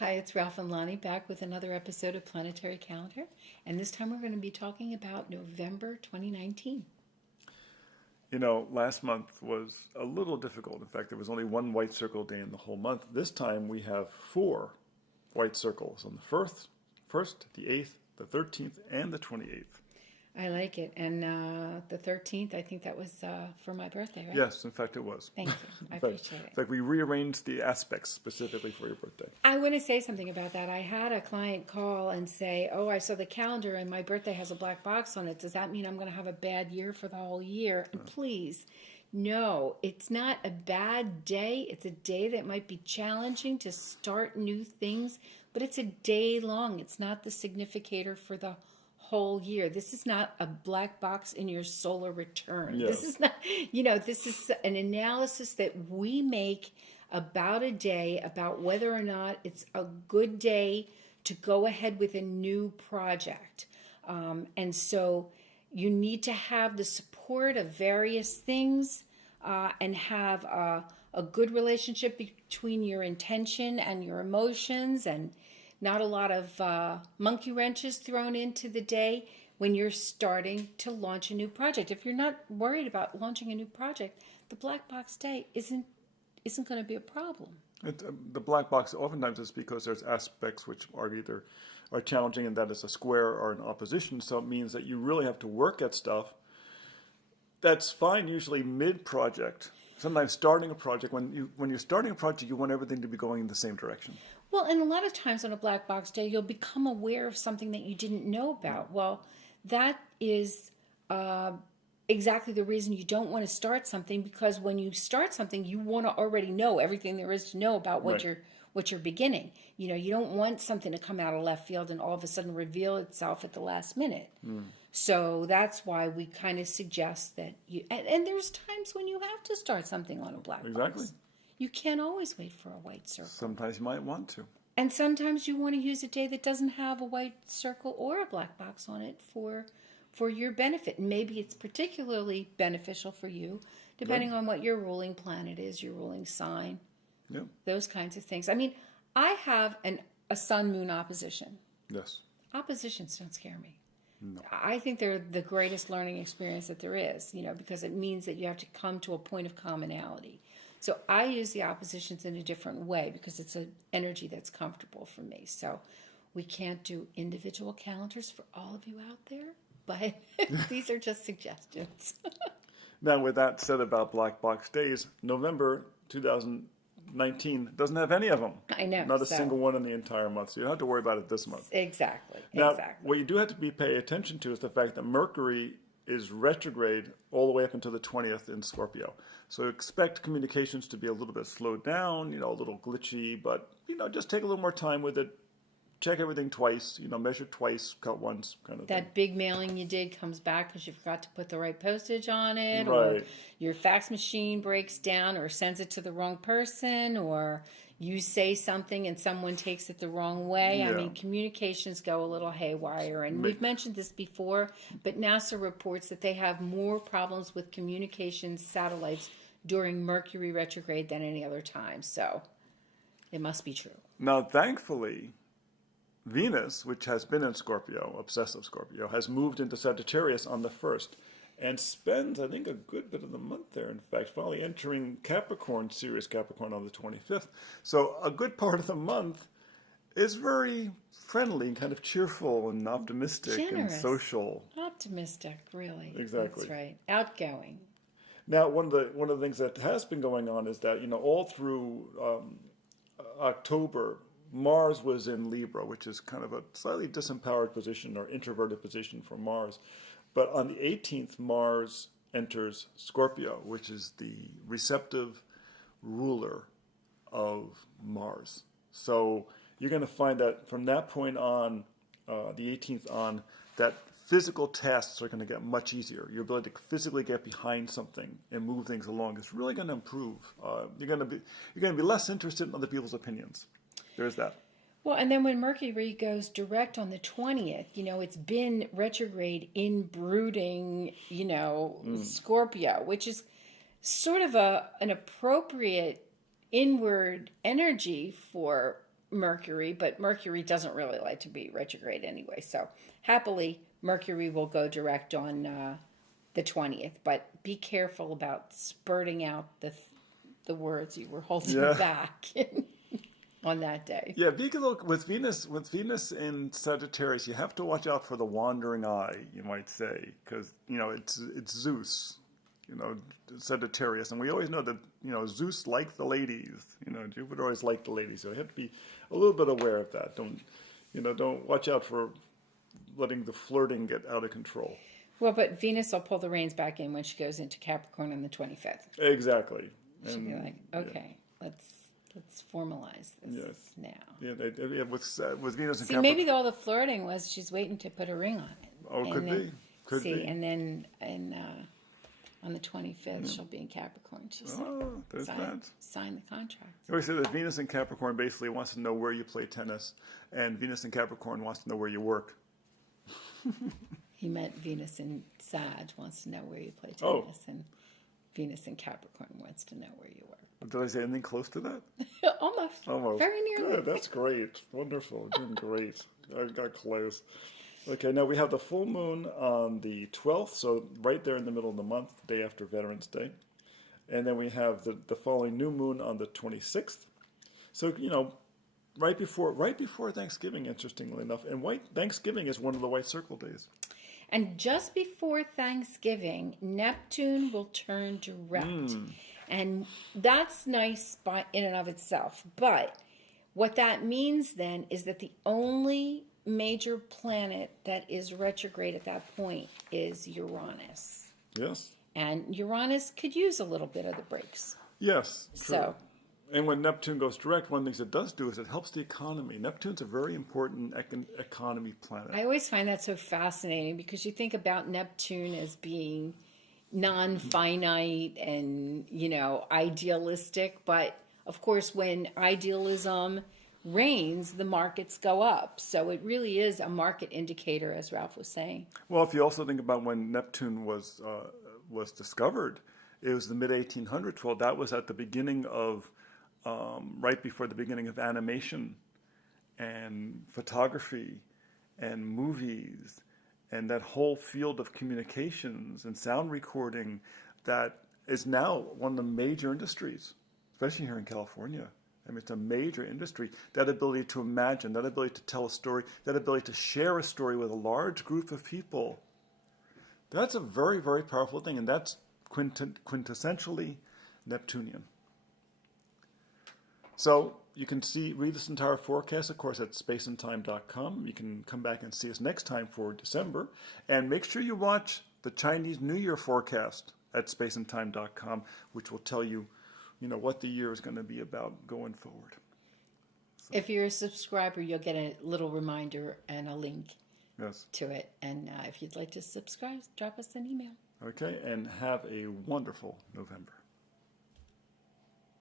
Hi, it's Ralph and Lonnie back with another episode of Planetary Calendar. And this time we're going to be talking about November 2019. Last month was a little difficult. In fact, there was only one white circle day in the whole month. This time we have four white circles on the 1st, the 8th, the 13th, and the 28th. I like it. And the 13th, I think that was for my birthday, right? Yes, in fact it was. Thank you. I appreciate it. In fact, we rearranged the aspects specifically for your birthday. I want to say something about that. I had a client call and say, I saw the calendar and my birthday has a black box on it. Does that mean I'm going to have a bad year for the whole year? And please, no, it's not a bad day. It's a day that might be challenging to start new things, but it's a day long. It's not the significator for the whole year. This is not a black box in your solar return. Yeah. This is not, this is an analysis that we make about a day, about whether or not it's a good day to go ahead with a new project. And so you need to have the support of various things and have a good relationship between your intention and your emotions, and not a lot of monkey wrenches thrown into the day when you're starting to launch a new project. If you're not worried about launching a new project, the black box day isn't going to be a problem. The black box oftentimes is because there's aspects which are challenging, and that is a square or an opposition. So it means that you really have to work at stuff. That's fine usually mid-project. Sometimes starting a project, when you're starting a project, you want everything to be going in the same direction. Well, and a lot of times on a black box day, you'll become aware of something that you didn't know about. Well, that is exactly the reason you don't want to start something, because when you start something, you want to already know everything there is to know about what you're beginning. You don't want something to come out of left field and all of a sudden reveal itself at the last minute. So that's why we kind of suggest that and there's times when you have to start something on a black box. You can't always wait for a white circle. Sometimes you might want to. And sometimes you want to use a day that doesn't have a white circle or a black box on it for your benefit. And maybe it's particularly beneficial for you, depending on what your ruling planet is, your ruling sign, those kinds of things. I mean, I have a sun-moon opposition. Yes. Oppositions don't scare me. No. I think they're the greatest learning experience that there is, because it means that you have to come to a point of commonality. So I use the oppositions in a different way because it's an energy that's comfortable for me. So we can't do individual calendars for all of you out there, but these are just suggestions. Now, with that said about black box days, November 2019 doesn't have any of them. I know. Not a single one in the entire month, so you don't have to worry about it this month. Exactly. Now, what you do have to pay attention to is the fact that Mercury is retrograde all the way up until the 20th in Scorpio. So expect communications to be a little bit slowed down, a little glitchy, but, just take a little more time with it. Check everything twice, measure twice, cut once, kind of thing. That big mailing you did comes back because you forgot to put the right postage on it, Right. or your fax machine breaks down or sends it to the wrong person, or you say something and someone takes it the wrong way. Yeah. I mean, communications go a little haywire. And we've mentioned this before, but NASA reports that they have more problems with communications satellites during Mercury retrograde than any other time. So it must be true. Now, thankfully, Venus, which has been in Scorpio, obsessive Scorpio, has moved into Sagittarius on the 1st and spends, I think, a good bit of the month there. In fact, finally entering Capricorn, Sirius Capricorn on the 25th. So a good part of the month is very friendly and kind of cheerful and optimistic and social. Optimistic, really. Exactly. That's right. Outgoing. Now, one of the things that has been going on is that, all through October, Mars was in Libra, which is kind of a slightly disempowered position or introverted position for Mars. But on the 18th, Mars enters Scorpio, which is the receptive ruler of Mars. So you're going to find that from that point on, the 18th on, that physical tasks are going to get much easier. Your ability to physically get behind something and move things along is really going to improve. You're going to be less interested in other people's opinions. There's that. Well, and then when Mercury goes direct on the 20th, it's been retrograde in brooding, Scorpio, which is sort of an appropriate inward energy for Mercury, but Mercury doesn't really like to be retrograde anyway. So happily, Mercury will go direct on the 20th. But be careful about spurting out the words you were holding back on that day. Yeah, with Venus in Sagittarius, you have to watch out for the wandering eye, you might say, because it's Zeus, Sagittarius, and we always know that Zeus liked the ladies. Jupiter always liked the ladies, so you have to be a little bit aware of that. Don't watch out for letting the flirting get out of control. Well, but Venus will pull the reins back in when she goes into Capricorn on the 25th. Exactly. She'll be like, okay, let's formalize this now. Yeah, with Venus and See, maybe all the flirting was she's waiting to put a ring on it. Oh, could be. And then on the 25th, she'll be in Capricorn. She'll sign the contract. I always say that Venus in Capricorn basically wants to know where you play tennis, and Venus in Capricorn wants to know where you work. He meant Venus in Sag wants to know where you play tennis, and Venus in Capricorn wants to know where you work. Did I say anything close to that? Almost. Very nearly. Good. That's great. Wonderful. Doing great. I got close. Okay, now we have the full moon on the 12th, so right there in the middle of the month, day after Veterans Day. And then we have the following new moon on the 26th. So, right before Thanksgiving, interestingly enough. And Thanksgiving is one of the white circle days. And just before Thanksgiving, Neptune will turn direct. And that's nice in and of itself. But what that means then is that the only major planet that is retrograde at that point is Uranus. Yes. And Uranus could use a little bit of the breaks. Yes, true. So, and when Neptune goes direct, one of the things it does do is it helps the economy. Neptune's a very important economy planet. I always find that so fascinating because you think about Neptune as being non-finite and, idealistic. But, of course, when idealism reigns, the markets go up. So it really is a market indicator, as Ralph was saying. Well, if you also think about when Neptune was discovered, it was the mid-1800s. Well, that was at the beginning of, right before the beginning of animation and photography and movies and that whole field of communications and sound recording that is now one of the major industries, especially here in California. I mean, it's a major industry. That ability to imagine, that ability to tell a story, that ability to share a story with a large group of people, that's a very, very powerful thing, and that's quintessentially Neptunian. So you can read this entire forecast, of course, at spaceandtime.com. You can come back and see us next time for December. And make sure you watch the Chinese New Year forecast at spaceandtime.com, which will tell you, what the year is going to be about going forward. So. If you're a subscriber, you'll get a little reminder and a link to it. And if you'd like to subscribe, drop us an email. Okay, and have a wonderful November.